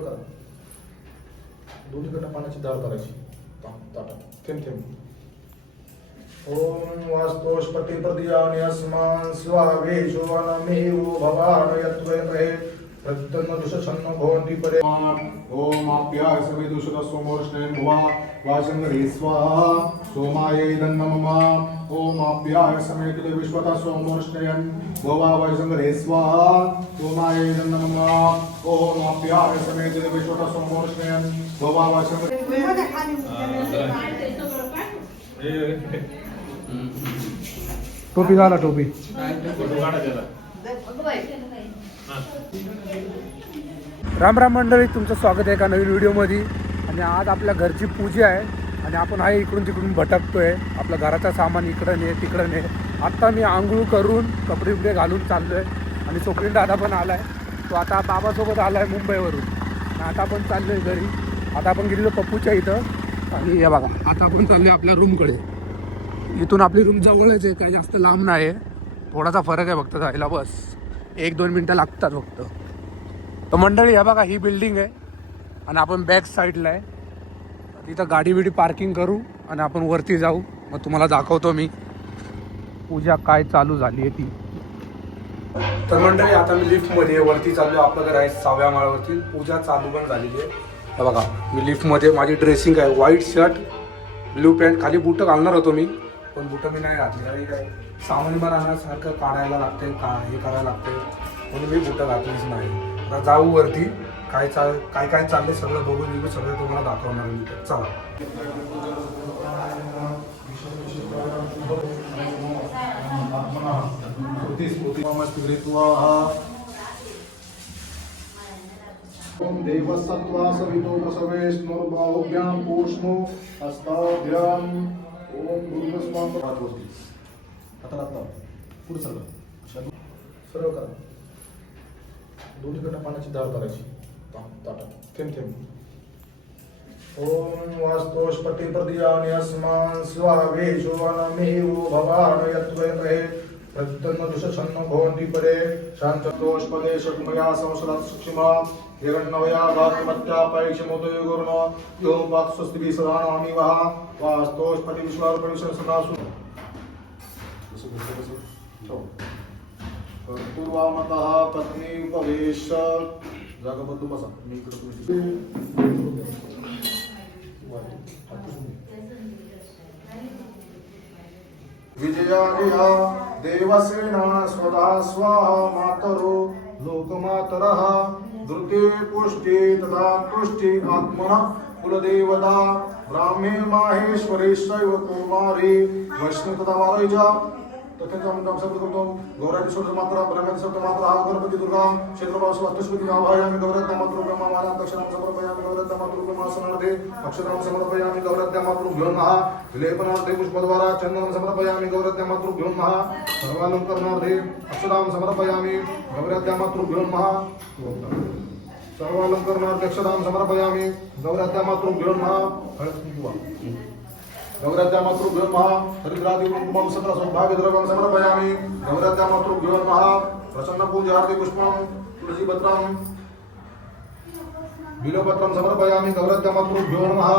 सरळ करा. दोन्हीकडनं पाण्याची धार करायची ताटा थेंब थेंब. ओम वास्तोष्पति प्रदियानि अस्मान् स्वावेशो अनमेवो भवान यत्वेन्द्रे प्रत्यन्न दुषच्छन्न भवन्ति परे. ओम आप्याय समेदुषद सोमोष्णेन भुवा वासंगरे स्वाहा सोमाये नमः. ओम आप्याय समेत विश्वता सोमोष्णेन भुवा वासंगरे स्वाहा सोमाये नमः. ओम आप्याय समेत विश्वता सोमोष्णेन भुवा वासंगरे. टोपी घाला टोपी. राम राम मंडळी, तुमचं स्वागत आहे एका नवीन व्हिडिओमध्ये. आणि आज आपल्या घरची पूजा आहे आणि आपण आहे इकडून तिकडून भटकतोय. आपलं घराचं सामान इकडं ने तिकडं ने. आत्ता मी आंघोळ करून कपडे बिपडे घालून चाललोय आणि स्वप्नील दादा पण आलाय. तो आता बाबासोबत आलाय मुंबईवरून. आता आपण चाललोय घरी. आता आपण गेलेलो पप्पूच्या इथं आणि हे बघा आता आपण चाललोय आपल्या रूमकडे. इथून आपली रूम जवळच आहे, काही जास्त लांब नाही आहे. थोडासा फरक आहे फक्त जायला, बस 1-2 मिनटं लागतात फक्त. तर मंडळी हे बघा ही बिल्डिंग आहे आणि आपण बॅक साईडला आहे. तिथं गाडी बिडी पार्किंग करू आणि आपण वरती जाऊ. मग तुम्हाला दाखवतो मी पूजा काय चालू झाली आहे ती. तर मंडळी आता मी लिफ्टमध्ये वरती चाललो. आपलं घर आहे 6व्या माळ्यावरती. पूजा चालू पण झालेली आहे. हे बघा मी लिफ्टमध्ये, माझी ड्रेसिंग आहे व्हाईट शर्ट ब्ल्यू पॅन्ट. खाली बुटं घालणार होतो मी, पण बुटं मी नाही घातली. आणि काय सामान राहण्यासारखं काढायला लागते, हे करायला लागते म्हणून मी बुटं घातलीच नाही. आता जाऊ वरती. काय काय चाललंय सगळं बघून सगळं तुम्हाला दाखवणार मी. चला. ओम देवसत्वा सवितो प्रसवेष्णुर्बाहुभ्यां पूष्णो हस्ताभ्यां ओम दुर्गस्वाम प्रातोस्ति. आता पुढे सरळ करा. दोन्हीकडनं पाण्याची धार करायची ताटा थेंब थेंब. ओम वास्तोष्पति प्रदियानि अस्मान् स्वावेशो अनमेवो भवान यत्वेन्द्रे प्रत्यन्न दुषच्छन्न भवन्ति परे. शान्तोष्पदे शक्मया संसदात् सुक्षिमा हिरण्मया भागमत्या पैक्षमोदयो गुरुणो यो वाक् स्वस्तिभिः सदा नमामि वः. वास्तोष्पति विश्वार्पणिषन् सदासु पूर्वामतः पत्नी उपवेश. जागा बदलू बसा. मी इकडे विजयानिया देवसेना स्वधा स्वाहा मातरो लोकमातरः दुर्गे पुष्टि तथा तुष्टि आत्मनः कुलदेवता ब्राह्मे माहेश्वरेश्वैव कुमारी वैष्णव तथा वारैजा तथेच गौराटी शब्द मात्रा ब्रह्मति शब्द मात्रा गणपति दुर्गा क्षेत्रभाव स्वास्थ्यस्मृति आभायामि गौरद्या मातृभ्यो नमः. दक्षिणां समर्पयामि गौरद्या मातृभ्यो मासनार्थे. अक्षतां समर्पयामि गौरद्या मातृभ्यो नमः. विलेपनार्थे पुष्पद्वारा चन्दनं समर्पयामि गौरद्या मातृभ्यो नमः. सर्वालंकरणार्थे अक्षतां समर्पयामि गौरद्या मातृभ्यो नमः. सर्वालंकरणार्थे अक्षतां समर्पयामि गौरद्या मातृभ्यो नमः. गौरद्या मातृभ्यो नमः. हरिद्रादि कुंकुमं सकल सौभाग्यद्रव्यं समर्पयामि गौरद्या मातृभ्यो नमः. प्रसन्न पूजार्थे पुष्पं तुलसीपत्रं बिल्वपत्रं समर्पयामि गौरद्या मातृभ्यो नमः.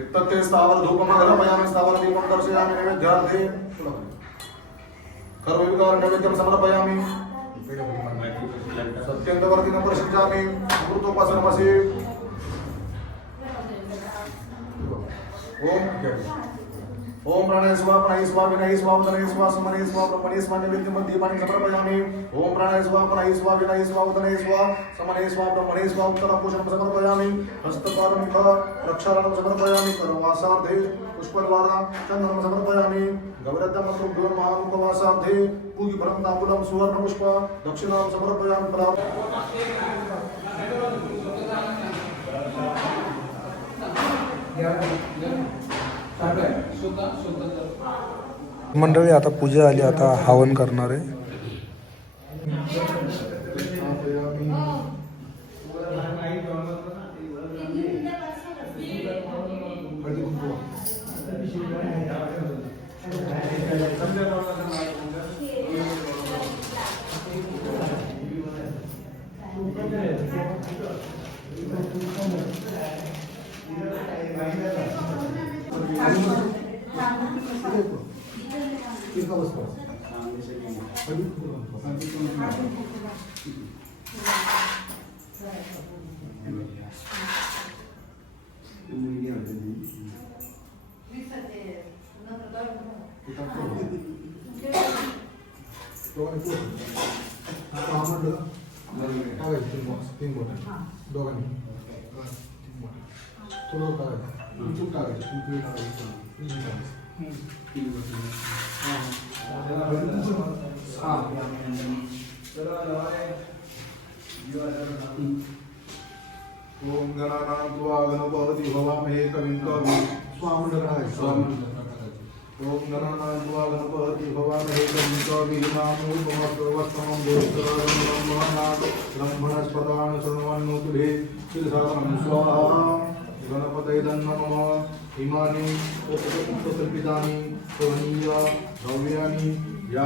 एतत्ते स्थावर धूपं समर्पयामि स्थावर दीपं दर्शयामि नैवेद्यार्थे. कर्मविकार नैवेद्यं समर्पयामि. सत्यंतवर्तिनं प्रसिद्धामि अमृतोपासनमसि. ओम प्राणाय स्वाहा प्राणाय स्वाहा विनाय स्वाहा उदनाय स्वाहा समनाय स्वाहा ब्रह्मणे स्वाहा नैवेद्यं दीपानि समर्पयामि. ओम प्राणाय स्वाहा प्राणाय स्वाहा विनाय स्वाहा उदनाय स्वाहा समनाय स्वाहा ब्रह्मणे स्वाहा उत्तरापोषणं समर्पयामि. हस्तपादमुख रक्षारणं समर्पयामि. करवासार्थे पुष्पद्वारा चन्दनं समर्पयामि गौरद्या मातृभ्यो नमः. मुखवासार्थे पूगिफलं ताम्बूलं सुवर्णपुष्प दक्षिणां समर्पयामि. मंडळी आता पूजा आली. आता हवन करणार आहे. ओम गणानां त्वा गणपति भवामहे कविं कवीं ओम गणानां त्वा गणपति भवामहे कविं कवीं नामोपमस्वस्तमं ब्रह्मणस्पदान् शृण्वन्नोतिभिः शिरसादनं स्वाहा गणपतये नमः इमानि उपकल्पितानि कवनीय भव्यानि या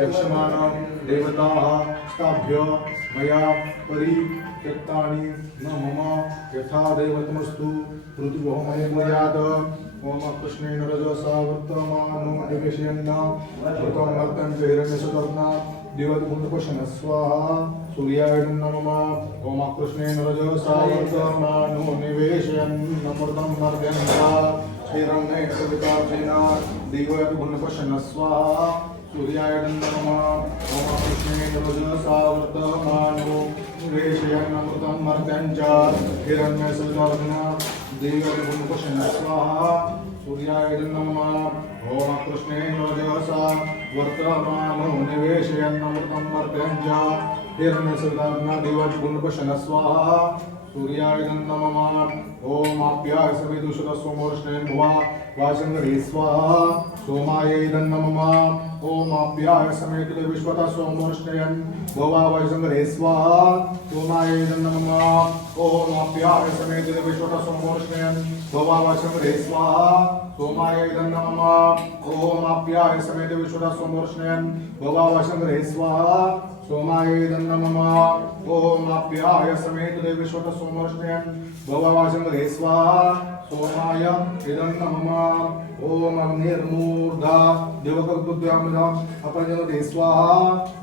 यक्षमाणां देवताः ताभ्य मया परित्यक्तानि न मम यथा देवतमस्तु ऋतुभौमये मयाद ओम कृष्णेन रजसा वर्तमानो निवेशयन्ना ऋतं मर्तं च हिरण्यसुतर्ना दिवद्भुतपशन स्वाहा सूर्याय नमः ओम कृष्णेन रजसा वर्तमानो निवेशयन्नमृतं मर्त्यन्ना हिरण्यसुतर्ना दिवद्भुतपशन स्वाहा सूर्याय नमः ओम कृष्णेन रजसा वर्तमानो निवेशयन्नमृतं मर्त्यं च हिरण्यसुतर्ना देवद्भुतपशन स्वाहा सूर्याय नमः ओम कृष्णेन रजसा वर्तमानो निवेशयन्नमृतं मर्त्यं च हिरण्यसुतर्ना देवद्भुतपशन स्वाहा सूर्याय नमः ओम आप्याय सविदुषदस्वमोष्णेन भुवा वाचंगरे स्वाहा सोमाय नमः ओम आप्याय समेत विश्वता सोमोष्णयन् भुवा वाचंगरे स्वाहा सोमाय नमः ओम आप्याय समेत विश्वता सोमोष्णयन् भुवा वाचंगरे स्वाहा सोमाय नमः ओम आप्याय समेत विश्वता सोमोष्णयन् भुवा वाचंगरे स्वाहा सोमाय नमः ओम आप्याय समेत विश्वत सोमोष्णयन् भवा वाचंगरे स्वाहा सोमाय इदं नमः ओम अग्निर्मूर्धा देवकल्पद्यामदा अपरजनते स्वाहा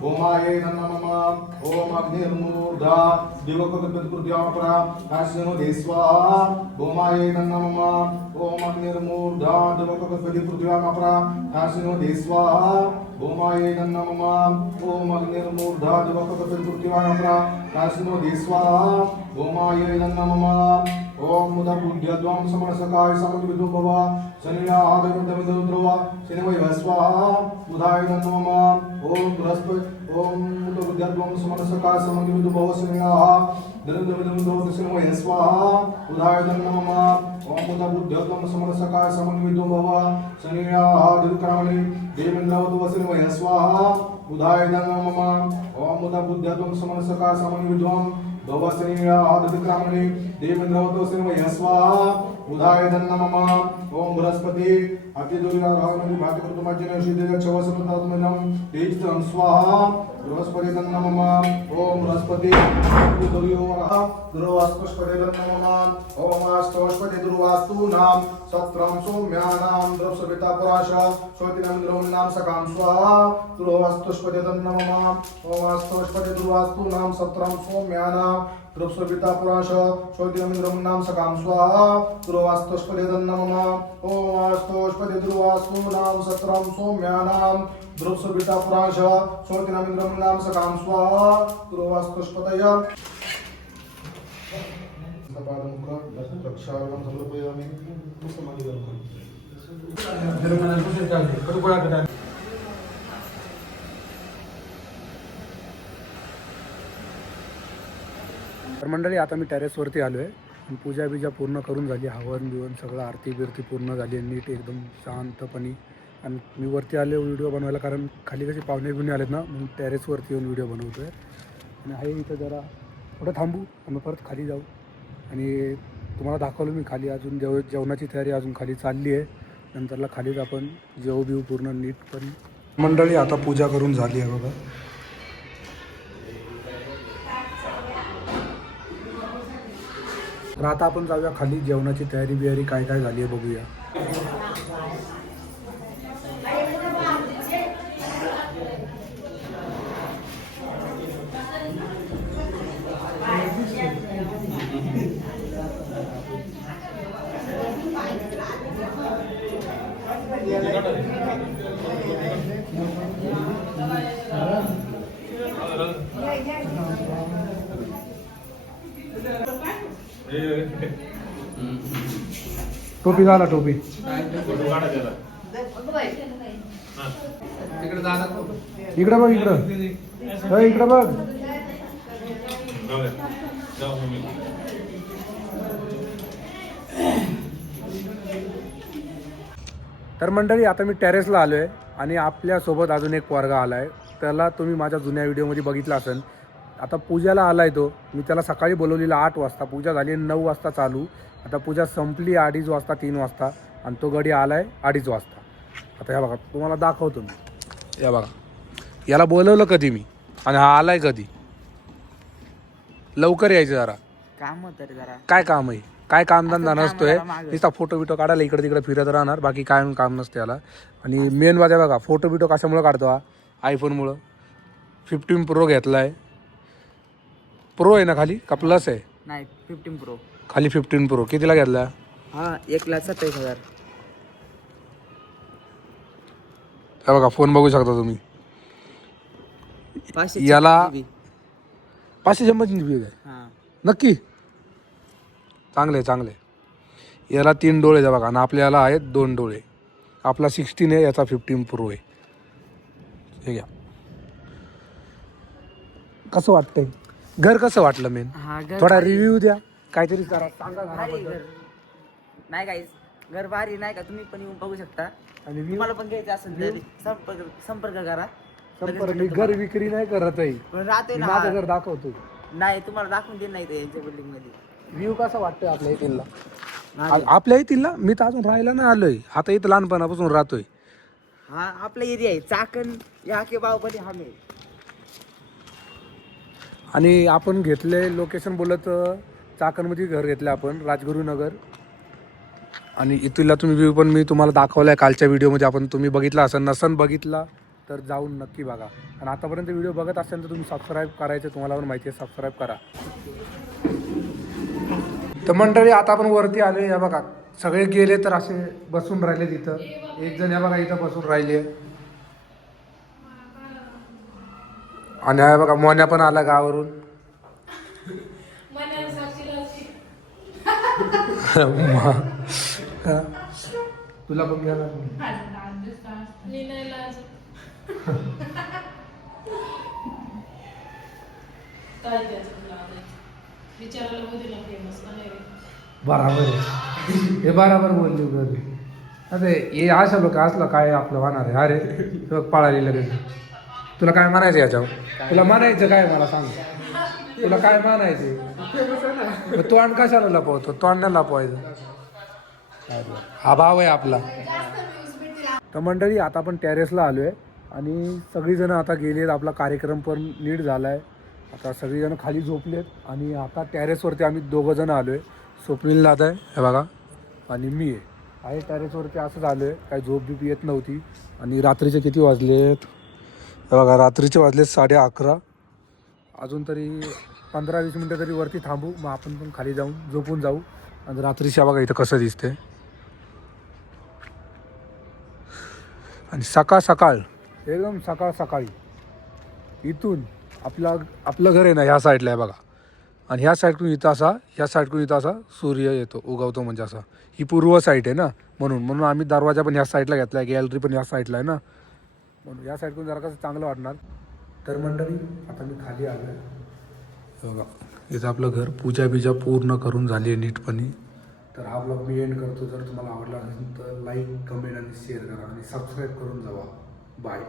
ओमाय नमः ओम अग्निर्मूर्धा देवकल्पद्यामपरा नाशनते स्वाहा ओमाय नमः ओम अग्निर्मूर्धा देवकल्पद्यामपरा नाशनते स्वाहा ओमाय नमः ओम अग्निर्मूर्धा देवकल्पद्यामपरा नाशनते स्वाहा ओमाय नमः ओम मुदा बुद्ध्यद्वां समरसकाय समद्विदो भव शनिनादविद्रवा शनिवै स्वाहा बुधाय नमः ओम बृहस्पति ओम मुदा बुद्ध्यद्वां समरसकाय समद्विदो भव शनिनाः दरिद्रविदो शनिवै स्वाहा बुधाय नमः ओम मुदा बुद्ध्यद्वां समरसकाय समद्विदो भव शनिनाः दरिद्रकामणि देवेन्द्रवतो शनिवै स्वाहा बुधाय नमः ओम मुदा बुद्ध्यद्वां समरसकाय समद्विदो भवस्त्रीया आदित्यकामणि देवेन्द्रवतो सिंहय स्वाहा बुधाय नमः ओम बृहस्पति अतिदुर्गा भागमणि भातिकृतमज्जन श्रीदेव चवसमतात्मनं तेजतं स्वाहा बृहस्पति नमः ओम बृहस्पति अतिदुर्योगः दुर्वास्तुष्पति नमः ओम अस्तुष्पति दुर्वास्तु नाम सत्रं सौम्यानां द्रवसविता पराश स्वतिनन्द्रं नाम सकाम स्वाहा दुर्वास्तुष्पति नमः ओम अस्तुष्पति दुर्वास्तु नाम सत्रं सौम्यानां द्रवसविता पराश स्वतिनन्द्रं नाम सकाम स्वाहा दुर्वास्तुष्पति नमः ओम अस्तुष्पति दुर्वास्तु नाम सत्रं सौम्यानां द्रवसविता पराश स्वतिनन्द्रं नाम सकाम स्वाहा दुर्वास्तुष्पतय रक्षार्थं समर्पयामि तर मंडळी आता मी टेरेसवरती आलो आहे पूजा बिजा पूर्ण करून झाली हवन बिवन सगळं आरती बिरती पूर्ण झाली नीट एकदम शांतपणे आणि मी वरती आले व्हिडिओ बनवायला कारण खाली कशी पाहुणे बिवणे आलेत ना म्हणून टेरेसवरती येऊन व्हिडिओ बनवतो आहे आणि आहे इथं जरा थोडं थांबू आणि परत खाली जाऊ आणि तुम्हाला दाखवलं मी खाली अजून जेवणाची तयारी अजून खाली चालली आहे नंतरला खालीच आपण जेव बिव पूर्ण नीट पण मंडळी आता पूजा करून झाली आहे बघा तर आता आपण जाऊया खाली जेवणाची तयारी बियारी काय काय झाली आहे बघूया टोपी घाला टोपी. इकडं बघ इकडं. इकडं बघ. तर मंडळी आता मी टेरेसला आलो आहे आणि आपल्यासोबत अजून एक पोरगा आला आहे. त्याला तुम्ही माझ्या जुन्या व्हिडिओमध्ये बघितला असेल. आता पूजाला आला आहे तो. मी त्याला सकाळी बोलवलेला 8 वाजता. पूजा झाली 9 वाजता चालू. आता पूजा संपली 2:30 वाजता 3 वाजता आणि तो गडी आला आहे 2:30 वाजता. आता ह्या बघा तुम्हाला दाखवतो मी. या बघा याला बोलवलं कधी मी आणि हा आलाय कधी. लवकर यायचं जरा. काम होतं रे जरा. काय काम आहे? काय कामधंदा असं नसतोय. कामाला मागं. नुसता फोटो बिटो काढायला इकडे तिकडे फिरत राहणार. बाकी काय काम नसते याला. आणि मेन वाजा बघा फोटो बिटो कशामुळे काढतो हा? आयफोनमुळं. 15 प्रो घेतला आहे. प्रो आहे ना खाली का प्लस आहे? नाही 15 प्रो. खाली 15 प्रो. कितीला घेतला? हा 1,27,000. हा बघा फोन बघू शकता तुम्ही. 500 याला GB. 556 GB आहे. हा नक्की चांगले चांगले. याला 3 डोळे आहे बघा आणि आपल्याला आहेत 2 डोळे. आपला 16 आहे याचा 15 प्रो आहे. हे घ्या. कसं वाटतंय? घर कसं वाटलं मेन? हा घर थोडा भारी. रिव्ह्यू द्या काहीतरी जरा सांगा भारी घराबद्दल. घर. नाही गाईस घर भारी नाही का, तुम्ही पण येऊन बघू शकता. आणि view? तुम्हाला पण घ्यायचं असेल तर संपर्क करा. संपर्क मी घर विक्री नाही करत आहे. पण राहतोय मी ना माझं हा. घर दाखवतो. नाही तुम्हाला दाखवून देत नाही ते यांच्या बिल्डिंग मध्ये. व्ह्यू कसा वाटतोय आपल्या इथला? भारी. आपल्या इथला मी तर अजून राहायला नाही आलोय. आता इथं लहानपणापासून राहतोय. हा आपला एरिया आहे चाकण या के बाहुबली हा मेल. आणि आपण घेतले लोकेशन बोलत चाकणमध्ये घर घेतलं आपण राजगुरुनगर. आणि इथला तुम्ही व्ह्यू पण मी तुम्हाला दाखवला आहे कालच्या व्हिडिओमध्ये. आपण तुम्ही बघितला असेल. नसन बघितला तर जाऊन नक्की बघा. आणि आतापर्यंत व्हिडिओ बघत असेल तर तुम्ही सबस्क्राईब करायचं. तुम्हाला पण माहिती आहे सबस्क्राईब करा. तर मंडळी आता आपण वरती आले. या बघा सगळे गेले तर असे बसून राहिले तिथं. एक जण या बघा इथं बसून राहिले. आणि हा बघा मोन्या पण आला गावावरून. तुला पण घ्यायला बराबर आहे. हे बराबर बोलली बघ. अरे हे अशा लोक असलं काय आपलं होणार आहे. अरे पळाली लगेच. तुला काय म्हणायचं याच्यावर? तुला म्हणायचं काय मला सांग. तुला काय म्हणायचं? तोंड कशाला लपवतो? तोंड नाही लपवायचं. हा भाव आहे आपला. तर मंडळी आता आपण टेरेसला आलो आहे आणि सगळीजणं आता गेली आहेत. आपला कार्यक्रम पण नीट झाला आहे. आता सगळीजणं खाली झोपलेत आणि आता टेरेसवरती आम्ही 2 जण आलो आहे. स्वप्नील दादा आहे हे बघा आणि मी आहे टेरेसवरती. असंच आलो आहे. काही झोप बीप येत नव्हती. आणि रात्रीचे किती वाजलेत हे बघा. रात्रीचे वाजलेत 11:30. अजून तरी 15-20 मिनटं तरी वरती थांबू. मग आपण पण खाली जाऊन झोपून जाऊ. आणि रात्रीच्या बघा इथं कसं दिसते. आणि सकाळ एकदम सकाळी इथून आपलं घर आहे ना ह्या साईडला आहे बघा. आणि ह्या साईडकडून इथं असा सूर्य येतो उगवतो. म्हणजे असा ही पूर्व साईड आहे ना म्हणून आम्ही दरवाजा पण ह्या साईडला घेतला आहे. गॅलरी पण ह्या साईडला आहे ना म्हणून या साईडकडून जरा कसं चांगलं वाटणार. तर मंडळी आता मी खाली आलो आहे बघा. इथं आपलं घर पूजा पूर्ण करून झाली आहे नीटपणे. तर हा ब्लॉग मी एंड करतो. जर तुम्हाला आवडला असेल तर लाईक कमेंट आणि शेअर करा आणि सबस्क्राईब करून जावा. बाय.